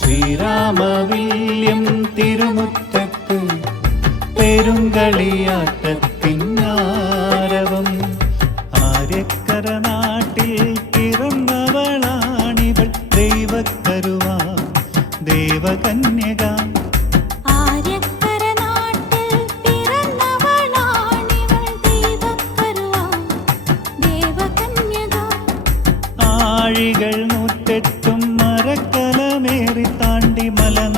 ശ്രീരാമവില്യം തിരുമുറ്റത്ത് പെരുങ്കളിയാട്ടത്തിനാരവം. ആര്യക്കര നാട്ടിൽ പിറന്നവളാണിവൾ, ദൈവക്കരുവ ദേവകന്യക. ആഴികൾ 108 മരക്കലമേറി താണ്ടി മലന